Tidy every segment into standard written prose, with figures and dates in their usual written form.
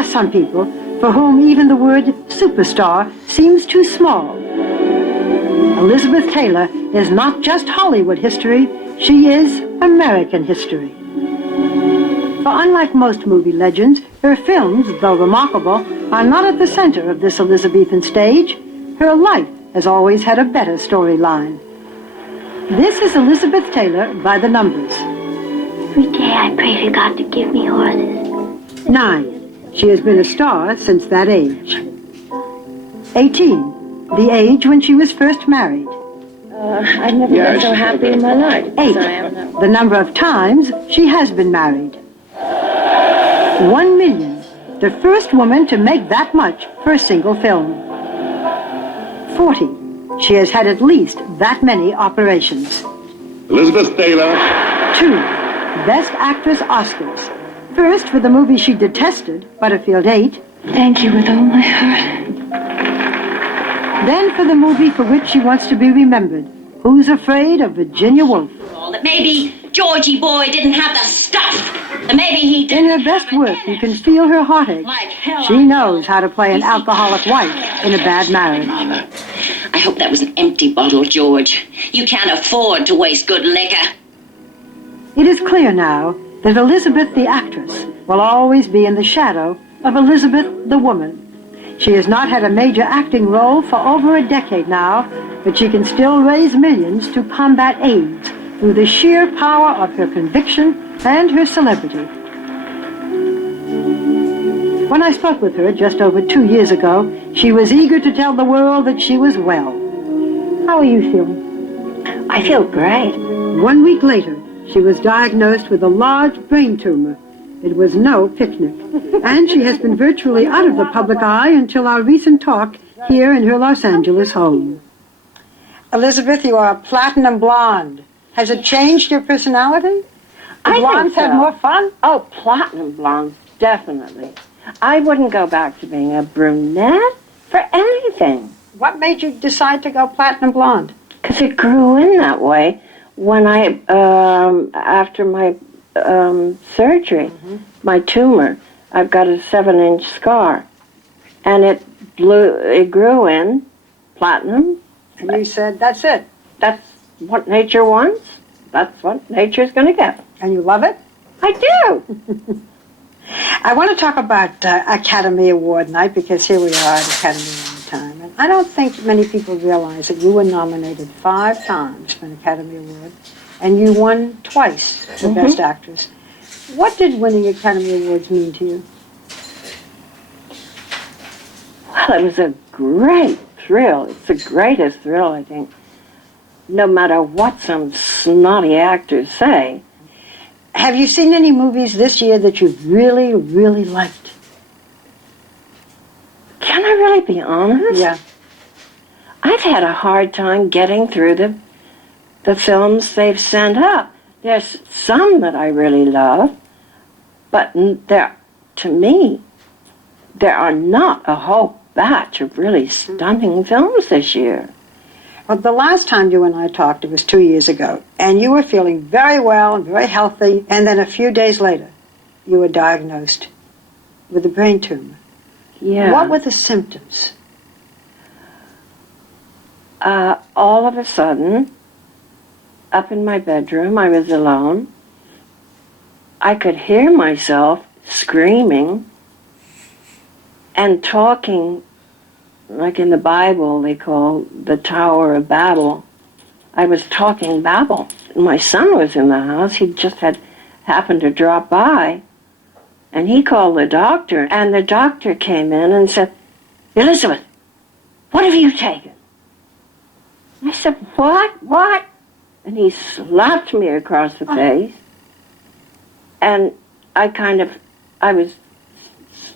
are some people for whom even the word superstar seems too small. Elizabeth Taylor is not just Hollywood history, she is American history. For unlike most movie legends, her films, though remarkable, are not at the center of this Elizabethan stage. Her life has always had a better storyline. This is Elizabeth Taylor by the numbers. Every day I pray to God to give me horses. 9. She has been a star since that age. 18. The age when she was first married. I've never been so happy in my life. 8. The number of times she has been married. 1 million. The first woman to make that much for a single film. 40. She has had at least that many operations. Elizabeth Taylor. 2. Best Actress Oscars. First for the movie she detested, Butterfield 8. Thank you with all my heart. Then for the movie for which she wants to be remembered, Who's Afraid of Virginia Woolf? That maybe Georgie boy didn't have the stuff. And maybe he In didn't. her best work, you can feel her heartache. Like hell. She knows how to play an alcoholic wife in a bad marriage. I hope that was an empty bottle, George. You can't afford to waste good liquor. It is clear now that Elizabeth the actress will always be in the shadow of Elizabeth the woman. She has not had a major acting role for over a decade now, but she can still raise millions to combat AIDS through the sheer power of her conviction and her celebrity. When I spoke with her just over 2 years ago, she was eager to tell the world that she was well. How are you feeling? I feel great. 1 week later, she was diagnosed with a large brain tumor. It was no picnic. And she has been virtually out of the public eye until our recent talk here in her Los Angeles home. Elizabeth, you are a platinum blonde. Has it changed your personality? I Blondes think so. have more fun? Oh, platinum blondes, definitely. I wouldn't go back to being a brunette for anything. What made you decide to go platinum blonde? Because it grew in that way when I, after my surgery, my tumor, I've got a 7-inch scar. And it grew in platinum. And you said, that's it. That's what nature wants. That's what nature's going to get. And you love it? I do. I want to talk about Academy Award night because here we are at Academy Award time. And I don't think many people realize that you were nominated 5 times for an Academy Award and you won twice for Best Actress. What did winning Academy Awards mean to you? Well, it was a great thrill. It's the greatest thrill, I think. No matter what some snotty actors say. Have you seen any movies this year that you've really, really liked? Can I really be honest? Yeah. I've had a hard time getting through the films they've sent up. There's some that I really love, but to me, there are not a whole batch of really stunning films this year. Well, the last time you and I talked, it was 2 years ago, and you were feeling very well and very healthy, and then a few days later, you were diagnosed with a brain tumor. Yeah. What were the symptoms? All of a sudden, up in my bedroom, I was alone. I could hear myself screaming and talking, like in the Bible they call the Tower of Babel. I was talking babble. My son was in the house. He just had happened to drop by, and he called the doctor, and the doctor came in and said, "Elizabeth, what have you taken?" I said, What? And he slapped me across the face, and I was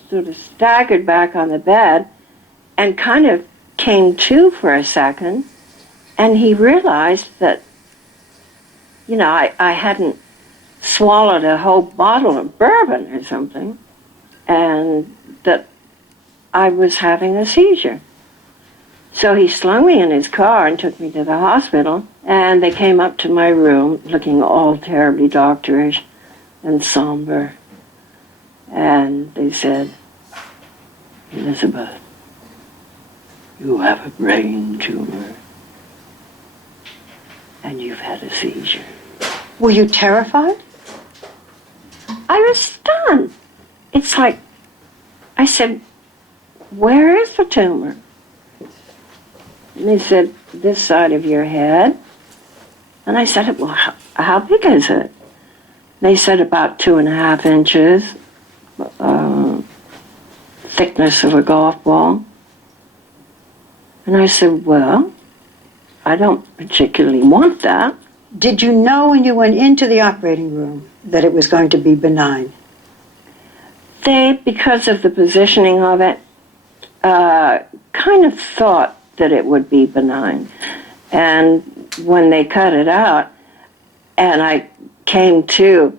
sort of staggered back on the bed and kind of came to for a second, and he realized that, I hadn't swallowed a whole bottle of bourbon or something, and that I was having a seizure. So he slung me in his car and took me to the hospital, and they came up to my room looking all terribly doctorish and somber. And they said, Elizabeth, you have a brain tumor. And you've had a seizure. Were you terrified? I was stunned. It's like, I said, where is the tumor? And they said, this side of your head. And I said, well, how big is it? They said about 2.5 inches, thickness of a golf ball. And I said, well, I don't particularly want that. Did you know when you went into the operating room that it was going to be benign? They, because of the positioning of it, kind of thought that it would be benign. And when they cut it out, and I came to,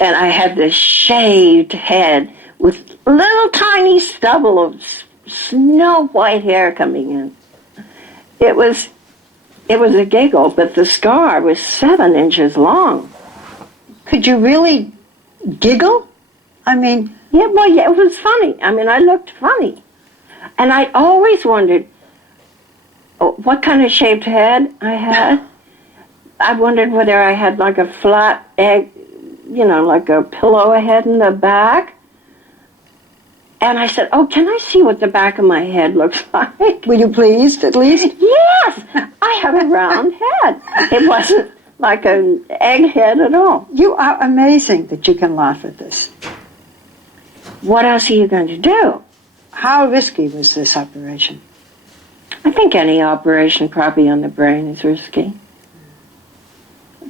and I had this shaved head with little tiny stubble of snow white hair coming in. It was a giggle, but the scar was 7 inches long. Could you really giggle? I mean, Yeah, well, yeah, it was funny. I mean, I looked funny. And I always wondered what kind of shaped head I had. I wondered whether I had like a flat egg, like a pillow head in the back. And I said, oh, can I see what the back of my head looks like? were you pleased at least? Yes, I have a round head. It wasn't like an egg head at all. You are amazing that you can laugh at this. What else are you going to do? How risky was this operation? I think any operation probably on the brain is risky.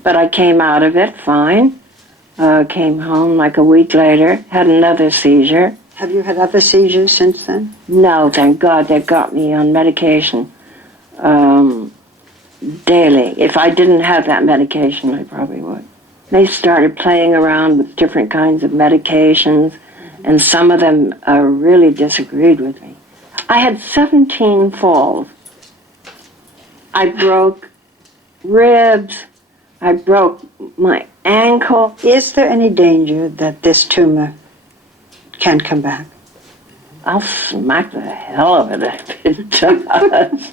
But I came out of it fine. Came home like a week later, had another seizure. Have you had other seizures since then? No, thank God, they've got me on medication daily. If I didn't have that medication, I probably would. They started playing around with different kinds of medications, and some of them really disagreed with me. I had 17 falls. I broke ribs. I broke my ankle. Is there any danger that this tumor can come back? I'll smack the hell of it if it does.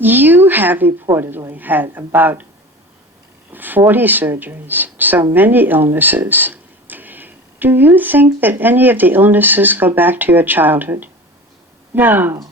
You have reportedly had about 40 surgeries, so many illnesses. Do you think that any of the illnesses go back to your childhood? No.